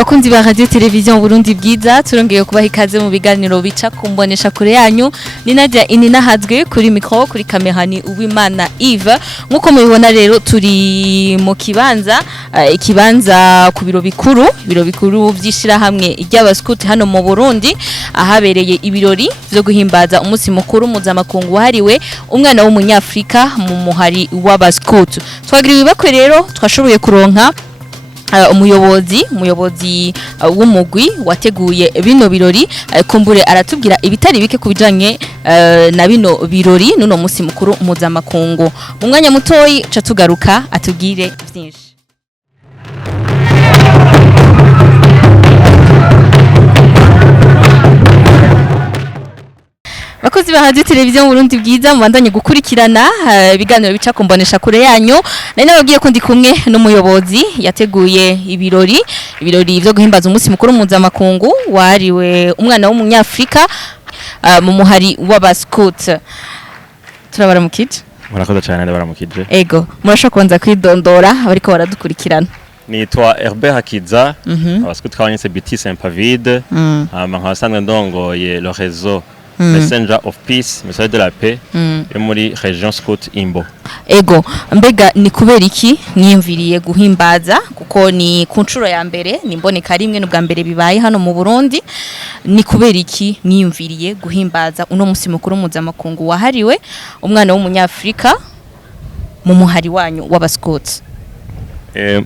Bakunzi ba Radio Television Burundi bwiza turongeye kubaha ikaze mu biganiro bica kumbonesha kure yanyu ni Nadia Ininahazwe kuri micro kuri kamera ni Uwimana Yves nkuko mubibona rero turi mu kibanza ikibanza ku biro bikuru vyishira hamwe ry'abaskuti hano mu Burundi ahabereye ibirori byo guhimbaza umunsi mukuru mpuzamakungu wahariwe umwana w'umunyafrika mu muhari w'abaskuti twagira ibibakwe rero twashoboye kuronka umuyobozi w'umugwi wateguye bino birori kumbure aratubwira ibitari bike kubijanye na bino birori nuno munsi mukuru mpuzamakungu mu mwanya mutoyi ca tugaruka atubwire byinshi. Bakozi ba Radio Television Burundi bwiza mubandanye gukurikirana ibiganiro bica kumbonesha kure yanyu nari nabagiye ko ndi kumwe n'umuyobozi yateguye ibirori byo guhimbaza umunsi mukuru mpuzamakungu wariwe umwana w'umunyafrika mu muhari w'abaskuti turabaramukije. Murakoze cyane ndabaramukije. Ego murashaka kubanza kwidondora abariko baradukurikirana. Nitwa Herbert Hakiza abaskuti twabanyise BT Saint-Pavide nkabasanzwe ndongoye le réseau Messenger of Peace, Message de la Paix, muri Region Scout Imbo. Ego, mbega ni kubera iki mwiyumviriye guhimbaza kuko ni ku ncuro ya mbere nimboneka rimwe n'ubwa mbere bibaye hano mu Burundi ni kubera iki mwiyumviriye guhimbaza uno munsi mukuru mpuzamakungu wahariwe umwana w'umunyafrika mu muhari wanyu w'abaskuti?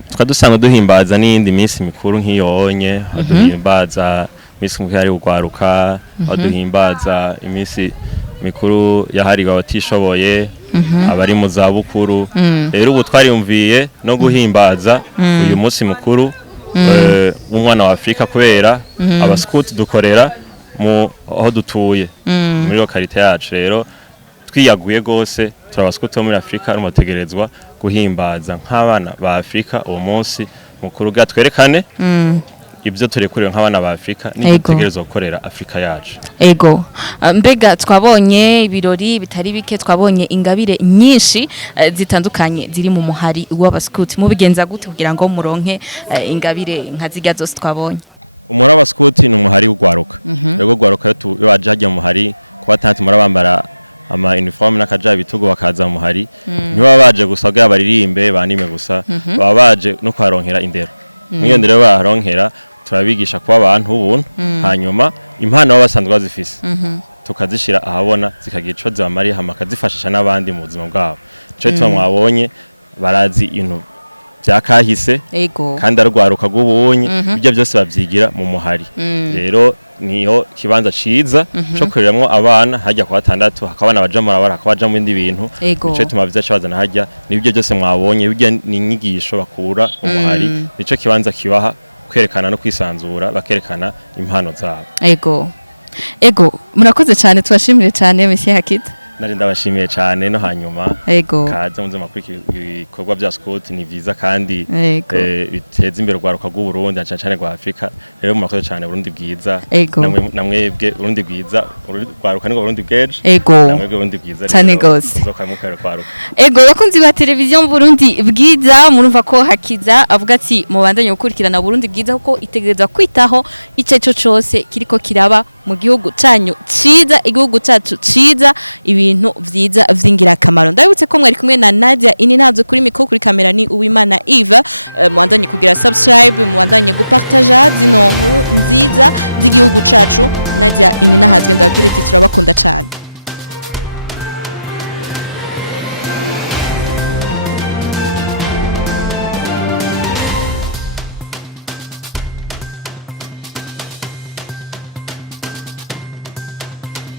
Twadusanzwe duhimbaza n'indi minsi mikuru nk'iyonye duhimbaza imisi mukuru yari ugwaruka aduhimbaza imisi mikuru yahariwe abatishoboye abari mu za bukuru rero ubu twariyumviye no guhimbaza uyu munsi mukuru w'umwana wa Afrika kubera abaskuti dukorera mu aho dutuye muri lokalite yacu rero twiyaguye gose turabaskuti bo muri Afrika n'umutegerezwa guhimbaza nk'abana ba Afrika uwo munsi mukuru gatwerekane ibyo turekuriwe nk'abana ba Afrika n'itegerezo gukorera Afrika yacu. Ego mbega twabonye ibirori bitari bike twabonye ingabire nyinshi zitandukanye ziri mu muhari w'abaskuti mu bigenza gute kugira ngo muronke ingabire nka zirya zose twabonye? Umura w'abaskuti ni umuhari w'ugwaruka rego gwaruka yo waje hajya mu muhari kuba tanti murabambara ama uniforme n'akaja bitugo bakaza mu muhari niba baje gusaga baririmbe banime gusa baba baje no kwaronkera indero niyo ndero baronkera turabigisha kuba abantu ubuntu hanyuma impano babasanzwe bazifise tukazishira ahabona zikagira ico zamari hama kazifashisha n'abandi mu buzima bwabo cyo twamwabonye barazi ibintu byakahise kandi arwaruka gubunye ibyo byose bavyigira mu muhari rero niho kibanza ciza cyo kureramwo abana hajya kwa 6 hakabana bajamara barakabaja mu bindi bintu cyo tumaviza cyabazana hajya nibyo byose mwabonye bijya ni inyigisho bakura mu muhari nico kibanza kibaha kwerekana no kwisanzura bakerekana impano zabo. Ego murakoze cyane twashimire cyane Monsieur Hakita. Nari ndabashimiye cyane no hanyuma kaza munze makuru ibikorwa bya Scout ni vyiza kandi biteza imbere rwaruka rw'u Burundi cyane rwa Afrika rero murakoze cyane Burundi bwiza namwebwe Burundi bwiza rwaruka ni Burundi bweje namwebwe Burundi bwiza cyane gose zokamukara kwaruka. Ego bakunzi ba television Burundi bwiza murumva ko Hakiza avuga ati mubandanye gukurikirana Burundi bwiza kuko itegerezwa kwitaho iceco cyose kiriko kiraba mu gihugu canyu ciza igihugu cacu ciza ibintu vyiza vyingira kamaro. Ndabutse ko mwari kumwe na Nadia Ininahazwe kuri micro kuri kamera ni Uwimana Yves muandanye kugira subscribe muandanye gupartager zino nkuru nziza z'igihugu cacu. Nadia Ininahazwe ndababwira ati turabakunda cyane.